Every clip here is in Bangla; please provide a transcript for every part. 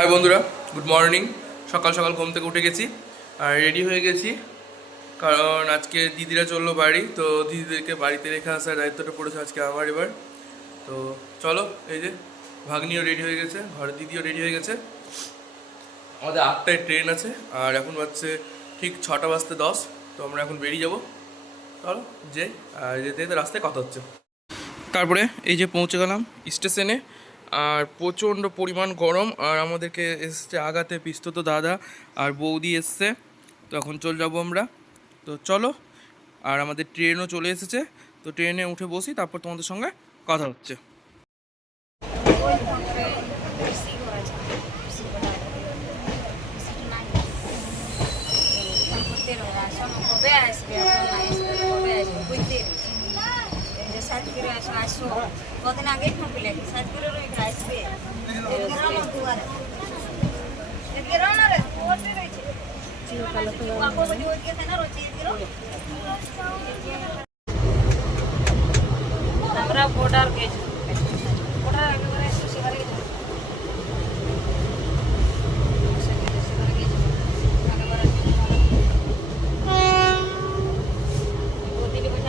হাই বন্ধুরা, গুড মর্নিং। সকাল সকাল ঘুম থেকে উঠে গেছি আর রেডি হয়ে গেছি, কারণ আজকে দিদিরা চললো বাড়ি। তো দিদিদেরকে বাড়িতে রেখে আসার দায়িত্বটা পড়েছে আজকে আমার এবার। তো চলো, এই যে ভাগ্নিও রেডি হয়ে গেছে, ঘরে দিদিও রেডি হয়ে গেছে। আমাদের 8টায় ট্রেন আছে আর এখন বাজছে ঠিক 6:10। তো আমরা এখন বেরিয়ে যাবো। চলো যাই, আর যেতে যেতে রাস্তায় কথা হচ্ছে। তারপরে এই যে পৌঁছে গেলাম স্টেশনে, আর প্রচণ্ড পরিমাণ গরম। আর আমাদেরকে এসছে আগাতে পিস্তত দাদা আর বৌদি এসছে। তো এখন চলে যাবো আমরা। তো চলো, আর আমাদের ট্রেনও চলে এসেছে। তো ট্রেনে উঠে বসি, তারপর তোমাদের সঙ্গে কথা হচ্ছে। কদিন আগেই ফোন পেলে সাতপুরের ওই আসবে আমরা বর্ডার গেছি, বর্ডার একেবারে সেবারে গেছি।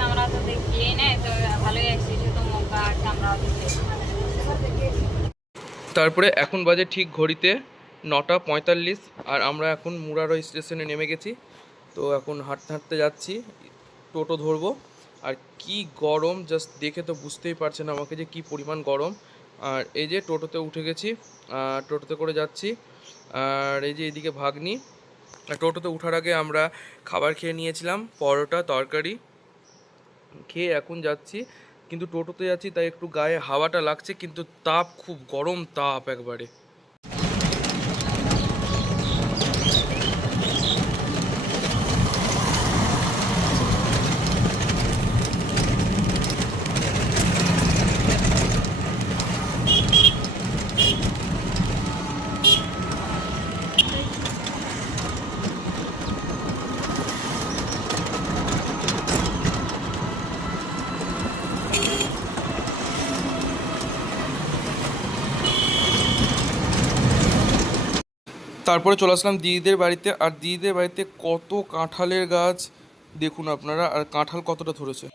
আমরা তো দেখিয়ে নেই, তো ভালোই আসছি, যেহেতু মৌকা আছে আমরা। তারপরে এখন বাজে ঠিক ঘড়িতে 9:45, আর আমরা এখন মুরারই স্টেশনে নেমে গেছি। তো এখন হাঁটতে হাঁটতে যাচ্ছি, টোটো ধরবো। আর কি গরম, জাস্ট দেখে তো বুঝতেই পারছেন আমাকে যে কি পরিমাণ গরম। আর এই যে টোটোতে উঠে গেছি, টোটোতে করে যাচ্ছি। আর এই যে এদিকে ভাগ্নি। আর টোটোতে ওঠার আগে আমরা খাবার খেয়ে নিয়েছিলাম, পরোটা তরকারি খেয়ে এখন যাচ্ছি। কিন্তু টোটোতে যাচ্ছি তাই একটু গায়ে হাওয়াটা লাগছে, কিন্তু তাপ খুব গরম, তাপ একবারে। তারপরে চলে আসলাম দিদিদের বাড়িতে। আর দিদিদের বাড়িতে কত কাঁঠালের গাছ দেখুন আপনারা, আর কাঁঠাল কতটা ধরেছে।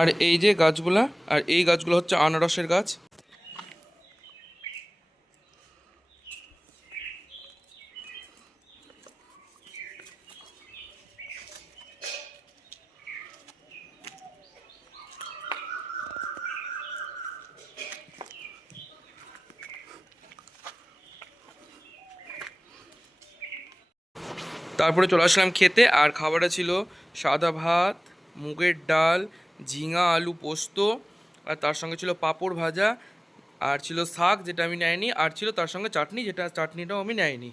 আর এই যে গাছগুলা, আর এই গাছগুলো হচ্ছে আনারসের গাছ। তারপরে চলে আসলাম খেতে, আর খাবারে ছিল সাদা ভাত, মুগের ডাল, ঝিঙা আলু পোস্ত, আর তার সঙ্গে ছিল পাঁপড় ভাজা, আর ছিল শাক যেটা আমি নেয়নি, আর ছিল তার সঙ্গে চাটনি, যেটা চাটনিটাও আমি নেয়নি।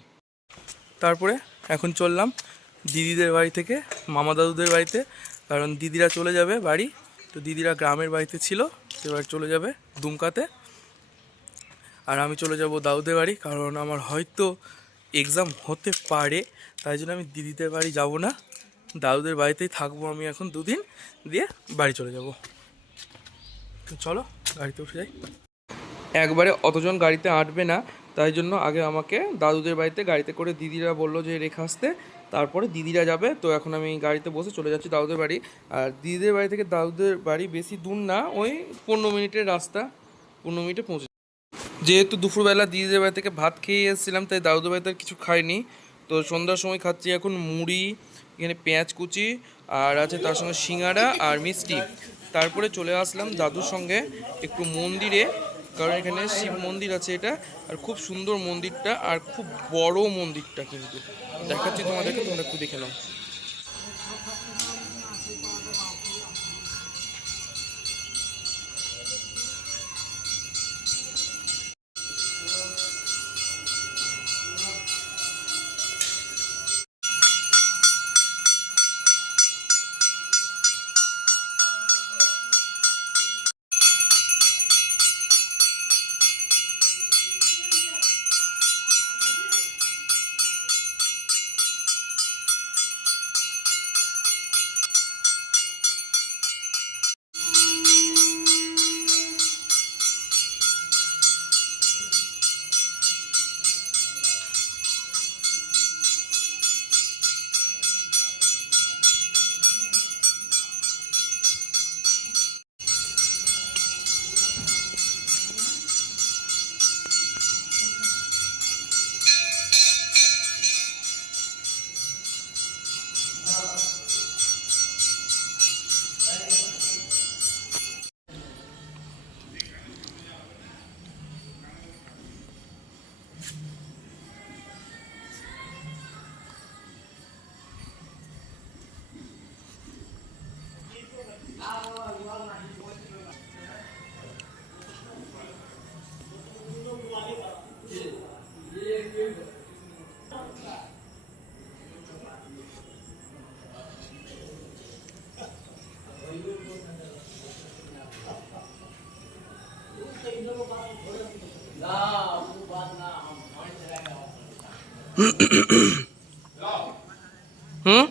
তারপরে এখন চললাম দিদিদের বাড়ি থেকে মামা দাদুদের বাড়িতে, কারণ দিদিরা চলে যাবে বাড়ি। তো দিদিরা গ্রামের বাড়িতে ছিল, এবার চলে যাবে দুমকাতে। আর আমি চলে যাব দাদুদের বাড়ি, কারণ আমার হয়তো এক্সাম হতে পারে, তাই জন্য আমি দিদিদের বাড়ি যাব না, দাদুদের বাড়িতেই থাকবো আমি এখন 2 দিন, দিয়ে বাড়ি চলে যাব। তো চলো গাড়িতে উঠে যাই। একবারে অতজন গাড়িতে আঁটবে না, তাই জন্য আগে আমাকে দাদুদের বাড়িতে গাড়িতে করে দিদিরা বললো যে রেখে আসতে, তারপরে দিদিরা যাবে। তো এখন আমি গাড়িতে বসে চলে যাচ্ছি দাদুদের বাড়ি। আর দিদিদের বাড়ি থেকে দাদুদের বাড়ি বেশি দূর না, ওই 15 মিনিটের রাস্তা, 15 মিনিটে পৌঁছে। যেহেতু দুপুরবেলা দিদিদের বাড়ি থেকে ভাত খেয়ে এসেছিলাম, তাই দাদুদের বাড়িতে আর কিছু খাইনি। তো সন্ধ্যার সময় খাচ্ছি এখন মুড়ি, এখানে পেঁয়াজ কুচি, আর আছে তার সঙ্গে সিঙ্গাড়া আর মিষ্টি। তারপরে চলে আসলাম দাদুর সঙ্গে একটু মন্দিরে, কারণ এখানে শিব মন্দির আছে এটা, আর খুব সুন্দর মন্দিরটা, আর খুব বড় মন্দিরটা, কিন্তু দেখাচ্ছি তোমাদেরকে, তোমরা একটু দেখে নাও। হুম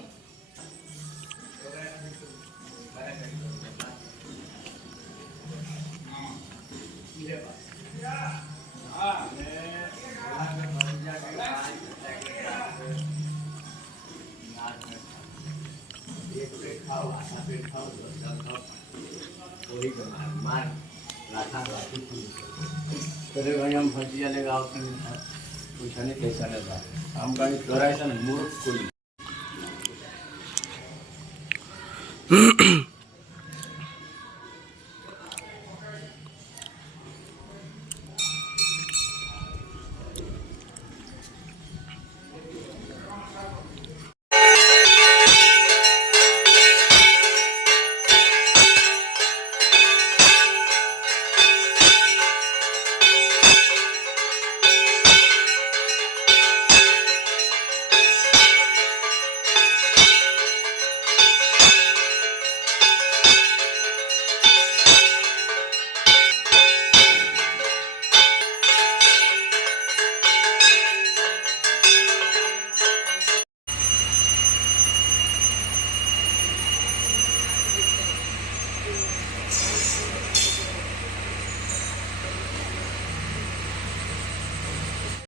हम भजिया लगाओ पूछा नहीं कैसा लगा हम कहीं करायचं मूर्ख कोणी